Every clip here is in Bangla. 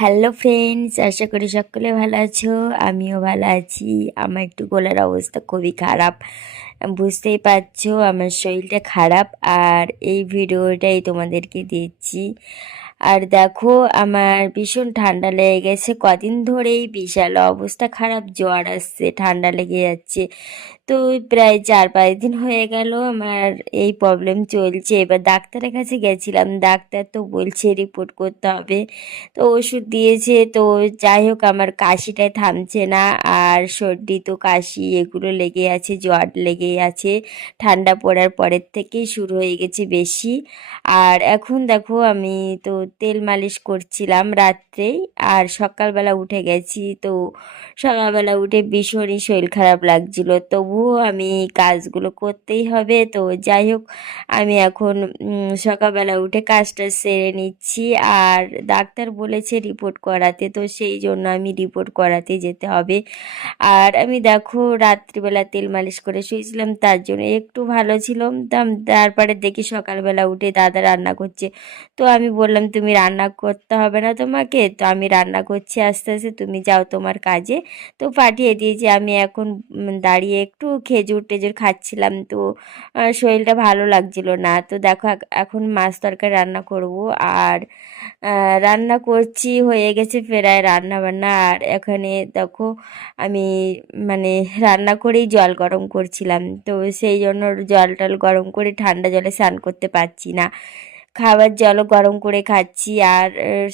হ্যালো ফ্রেন্ডস, আশা করি সকলে ভালো আছো। আমিও ভালো আছি। আমার একটু গলার অবস্থা খুবই খারাপ, বুঝতেই পারছো। আমার শরীরটা খারাপ আর এই ভিডিওটাই তোমাদেরকে দিচ্ছি। আর দেখো, আমার ভীষণ ঠান্ডা লেগে গেছে কদিন ধরেই, বিশাল অবস্থা খারাপ, জ্বর আসছে, ঠান্ডা লেগে যাচ্ছে। তো প্রায় 4-5 দিন হয়ে গেল আমার এই প্রবলেম চলছে। এবার ডাক্তারের কাছে গেছিলাম, ডাক্তার তো বলছে রিপোর্ট করতে হবে, তো ওষুধ দিয়েছে। তো যাই হোক, আমার কাশিটাই থামছে না, আর সর্দি তো কাশি এগুলো লেগে আছে, জ্বর লেগেই আছে। ঠান্ডা পড়ার পরের থেকেই শুরু হয়ে গেছে বেশি। আর এখন দেখো, আমি তো তেল মালিশ করছিলাম রাত্রেই, আর সকালবেলা উঠে গেছি। তো সকালবেলা উঠে ভীষণই শরীর খারাপ লাগছিল, তবুও আমি কাজগুলো করতেই হবে। তো যাই হোক, আমি এখন সকালবেলা উঠে কাজটা সেরে নিচ্ছি। আর ডাক্তার বলেছে রিপোর্ট করাতে, তো সেই জন্য আমি রিপোর্ট করাতে যেতে হবে। আর আমি দেখো, রাত্রিবেলা তেল মালিশ করে শুয়েছিলাম, তার জন্য একটু ভালো ছিল। তারপরে দেখি সকালবেলা উঠে দাদা রান্না করছে। তো আমি বললাম, তুমি রান্না করতে হবে না তোমাকে, তো আমি রান্না করছি আস্তে আস্তে, তুমি যাও তোমার কাজে। তো পাঠিয়ে দিয়েছি। আমি এখন দাঁড়িয়ে একটু খেজুর টেজুর খাচ্ছিলাম। তো শরীরটা ভালো লাগছিল না। তো দেখো, এখন মাছ তরকারি রান্না করব। আর রান্না করছি, হয়ে গেছে প্রায় রান্না বান্না। আর এখানে দেখো, আমি মানে রান্না করেই জল গরম করছিলাম। তো সেই জন্য জল টল গরম করে ঠান্ডা জলে স্নান করতে পারছি না। খাবার জলও গরম করে খাচ্ছি, আর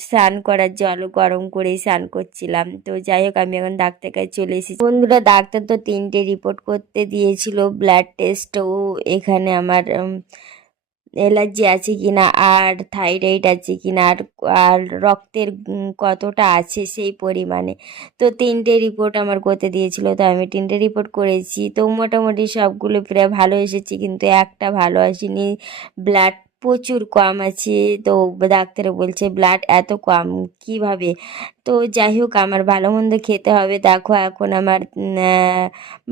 স্নান করার জলও গরম করেই স্নান করছিলাম। তো যাই হোক, আমি এখন ডাক্তার কাছে চলে এসেছি। বন্ধুরা, ডাক্তার তো 3টে রিপোর্ট করতে দিয়েছিল, ব্লাড টেস্টও। এখানে আমার অ্যালার্জি আছে কিনা, আর থাইরয়েড আছে কিনা, আর রক্তের কতটা আছে সেই পরিমাণে। তো 3টে রিপোর্ট আমার করতে দিয়েছিল, তো আমি 3টে রিপোর্ট করেছি। তো মোটামুটি সবগুলো প্রায় ভালো এসেছে, কিন্তু একটা ভালো আসেনি। ব্লাড প্রচুর কম আছে। তো ডাক্তারে বলছে ব্লাড এত কম কিভাবে। তো যাই হোক, আমার ভালো মন্দ খেতে হবে। দেখো, এখন আমার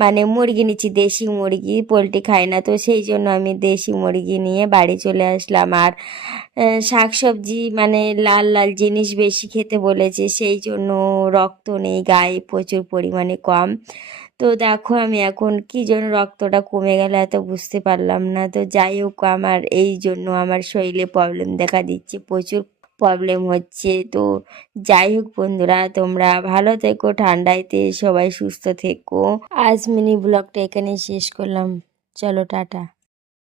মানে মুরগি নিচ্ছি, দেশি মুরগি, পোলট্রি খাই না। তো সেই জন্য আমি দেশি মুরগি নিয়ে বাড়ি চলে আসলাম। আর শাক সবজি মানে লাল লাল জিনিস বেশি খেতে বলেছে, সেই জন্য রক্ত নেই গায়ে, প্রচুর পরিমাণে কম। তো দেখো, আমি এখন কি জন্য রক্তটা কমে গেল এত বুঝতে পারলাম না। তো যাই হোক, আমার এই জন্য আমার শরীরে প্রবলেম দেখা দিচ্ছে, প্রচুর প্রবলেম হচ্ছে। তো যাই হোক বন্ধুরা, তোমরা ভালো থেকো, ঠান্ডাইতে সবাই সুস্থ থেকো। আজ মিনি ব্লগটা এখানে শেষ করলাম। চলো, টাটা।